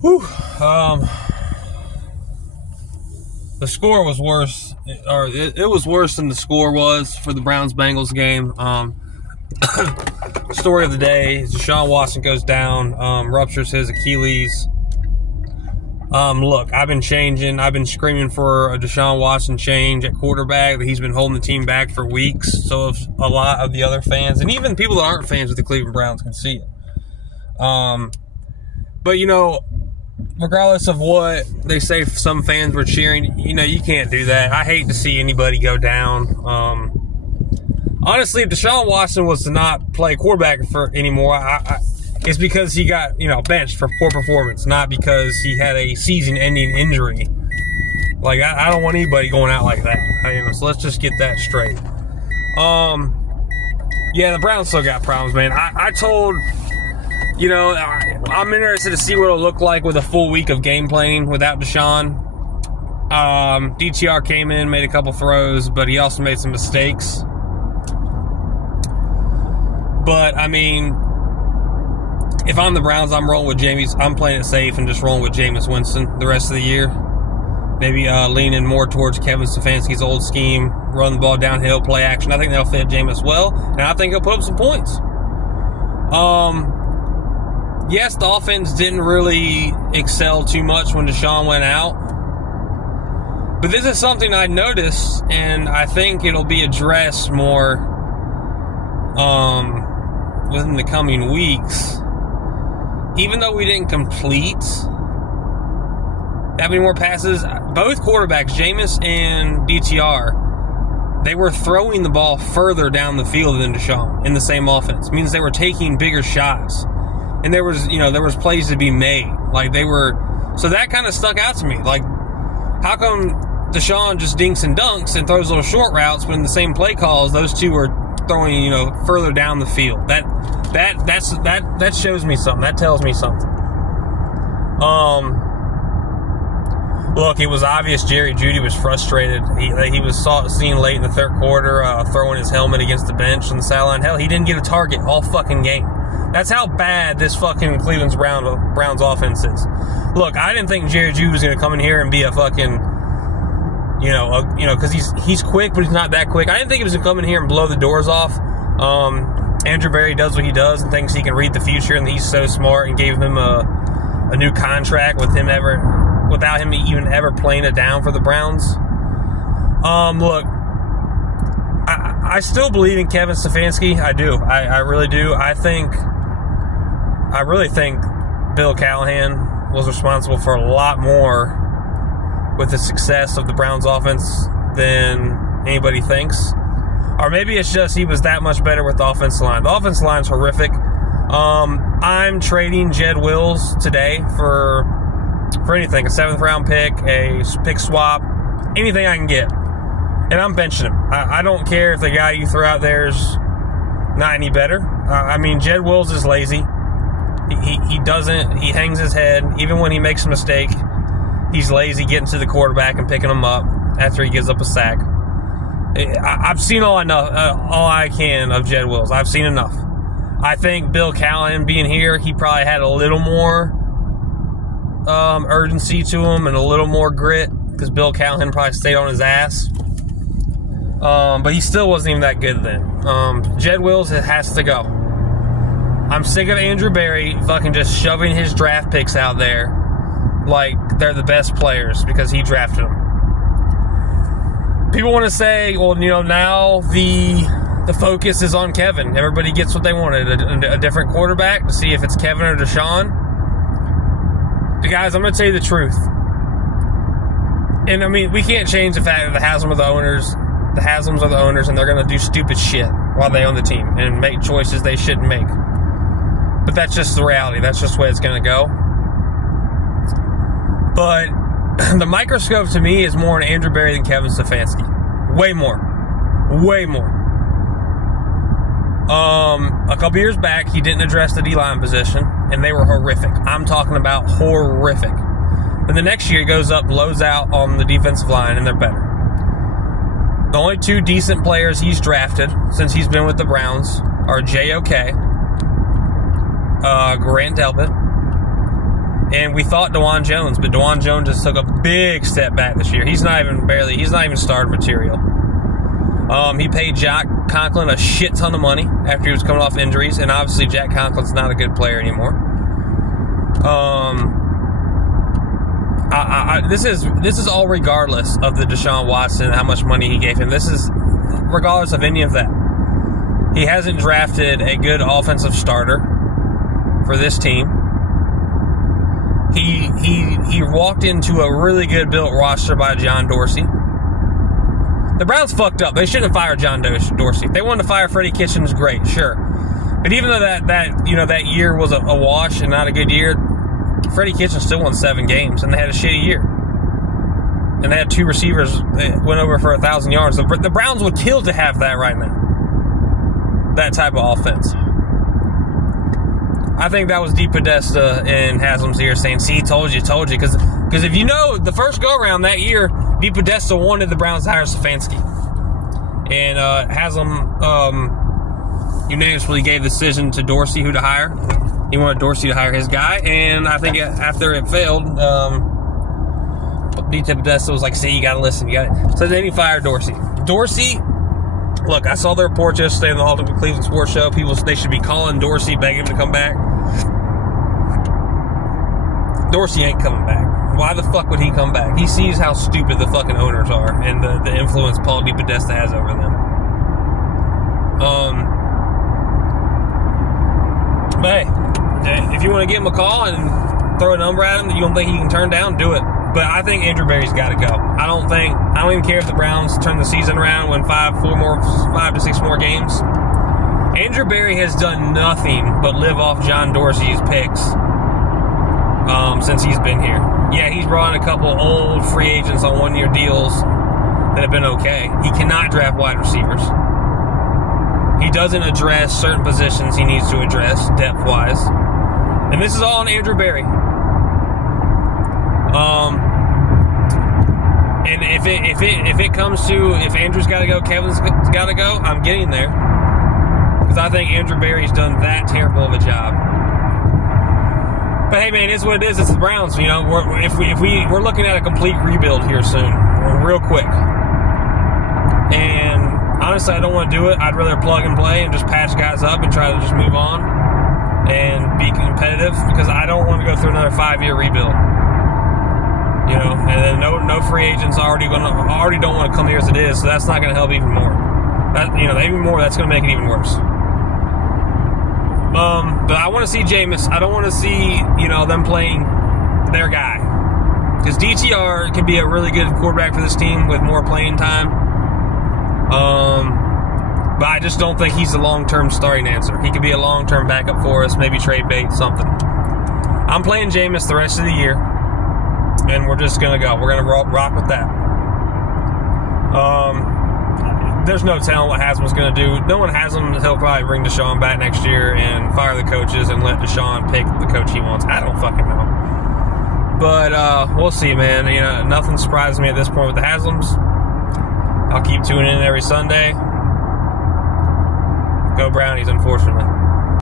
Whew. The score was worse, or it was worse than the score was for the Browns-Bengals game. Story of the day, Deshaun Watson goes down, ruptures his Achilles. Look, I've been screaming for a Deshaun Watson change at quarterback, that he's been holding the team back for weeks, so if a lot of the other fans, and even people that aren't fans of the Cleveland Browns, can see it. But, you know, regardless of what they say, some fans were cheering, you know, you can't do that. I hate to see anybody go down. Honestly, if Deshaun Watson was to not play quarterback for anymore, it's because he got, you know, benched for poor performance, not because he had a season-ending injury. Like, I don't want anybody going out like that. So let's just get that straight. Yeah, the Browns still got problems, man. I told, you know, I'm interested to see what it'll look like with a full week of game planning without Deshaun. DTR came in, made a couple throws, but he also made some mistakes. But, I mean, if I'm the Browns, I'm playing it safe and just rolling with Jameis Winston the rest of the year. Maybe leaning more towards Kevin Stefanski's old scheme, run the ball downhill, play action. I think that'll fit Jameis well, and I think he'll put up some points. Yes, the offense didn't really excel too much when Deshaun went out. But this is something I noticed, and I think it'll be addressed more within the coming weeks. Even though we didn't complete that many more passes, both quarterbacks, Jameis and DTR, they were throwing the ball further down the field than Deshaun in the same offense. It means they were taking bigger shots. And there was plays to be made. So that kind of stuck out to me. Like, how come Deshaun just dinks and dunks and throws little short routes when in the same play calls, those two are throwing, you know, further down the field? That shows me something. That tells me something. Look, it was obvious Jerry Jeudy was frustrated. He was seen late in the third quarter throwing his helmet against the bench on the sideline. Hell, he didn't get a target all fucking game. That's how bad this fucking Cleveland Browns offense is. Look, I didn't think Jerry Jeudy was going to come in here and be a fucking, because he's quick, but he's not that quick. I didn't think he was going to come in here and blow the doors off. Andrew Berry does what he does and thinks he can read the future, and he's so smart and gave him a new contract without him even ever playing it down for the Browns. Look, I still believe in Kevin Stefanski. I do. I really do. I really think Bill Callahan was responsible for a lot more with the success of the Browns offense than anybody thinks. Or maybe it's just he was that much better with the offensive line. The offensive line's horrific. I'm trading Jed Wills today for anything. A 7th round pick, a pick swap, anything I can get. And I'm benching him. I don't care if the guy you throw out there is not any better. Jed Wills is lazy. He hangs his head. Even when he makes a mistake, he's lazy getting to the quarterback and picking him up after he gives up a sack. I've seen all I can of Jed Wills. I've seen enough. I think Bill Callahan being here, he probably had a little more urgency to him and a little more grit, because Bill Callahan probably stayed on his ass. But he still wasn't even that good then. Jed Wills has to go. I'm sick of Andrew Berry fucking just shoving his draft picks out there like they're the best players because he drafted them. People want to say, well, now the focus is on Kevin. Everybody gets what they wanted, a different quarterback, to see if it's Kevin or Deshaun. Guys, I'm going to tell you the truth. And, we can't change the fact that the Haslam are the owners. The Haslams are the owners, and they're going to do stupid shit while they own the team and make choices they shouldn't make. But that's just the reality. That's just the way it's going to go. But the microscope to me is more on Andrew Berry than Kevin Stefanski. Way more. Way more. A couple years back, he didn't address the D-line position, and they were horrific. I'm talking about horrific. Then the next year, he goes up, blows out on the defensive line, and they're better. The only two decent players he's drafted since he's been with the Browns are J.O.K., Grant Delpit, And we thought DeJuan Jones, but DeJuan Jones just took a big step back this year. He's not even starter material. He paid Jack Conklin a shit ton of money after he was coming off injuries, and obviously Jack Conklin's not a good player anymore. This is all regardless of the Deshaun Watson, how much money he gave him. This is regardless of any of that. He hasn't drafted a good offensive starter for this team. He walked into a really good built roster by John Dorsey. The Browns fucked up. They shouldn't have fired John Dorsey. If they wanted to fire Freddie Kitchens, great, sure. But even though that year was a wash and not a good year, Freddie Kitchens still won 7 games, and they had a shitty year. And they had 2 receivers that went over for 1,000 yards. The Browns would kill to have that right now. That type of offense. I think that was DePodesta in Haslam's ear saying, see, told you. Because if you know, the first go-around that year, DePodesta wanted the Browns to hire Stefanski. And Haslam unanimously gave the decision to Dorsey who to hire. He wanted Dorsey to hire his guy. And I think after it failed, DePodesta was like, see, you got to listen. So then he fired Dorsey. Dorsey... Look, I saw the report yesterday on the Ultimate Cleveland Sports Show. They should be calling Dorsey, begging him to come back. Dorsey ain't coming back. Why the fuck would he come back? He sees how stupid the fucking owners are and the influence Paul DePodesta has over them. But hey, if you want to give him a call and throw a number at him that you don't think he can turn down, do it. But I think Andrew Berry's got to go. I don't even care if the Browns turn the season around, win 5 to 6 more games. Andrew Berry has done nothing but live off John Dorsey's picks since he's been here. Yeah, he's brought in a couple old free agents on 1-year deals that have been okay. He cannot draft wide receivers. He doesn't address certain positions he needs to address depth-wise. And this is all on Andrew Berry. And if it comes to if Andrew's got to go, Kevin's got to go, I'm getting there because I think Andrew Berry's done that terrible of a job. But hey, man, it's what it is. It's the Browns. You know, we're looking at a complete rebuild here soon, real quick. And honestly, I don't want to do it. I'd rather plug and play and just patch guys up and try to just move on and be competitive because I don't want to go through another 5-year rebuild. You know, and then no free agents already don't want to come here as it is, so that's not going to help even more. That's going to make it even worse. But I want to see Jameis. I don't want to see them playing their guy because DTR can be a really good quarterback for this team with more playing time. But I just don't think he's a long-term starting answer. He could be a long-term backup for us, maybe trade bait, something. I'm playing Jameis the rest of the year. And we're just going to go. We're going to rock with that. There's no telling what Haslam's going to do. No one Haslam, he'll probably bring Deshaun back next year and fire the coaches and let Deshaun pick the coach he wants. I don't fucking know. But we'll see, man. Nothing surprises me at this point with the Haslams. I'll keep tuning in every Sunday. Go Brownies, unfortunately.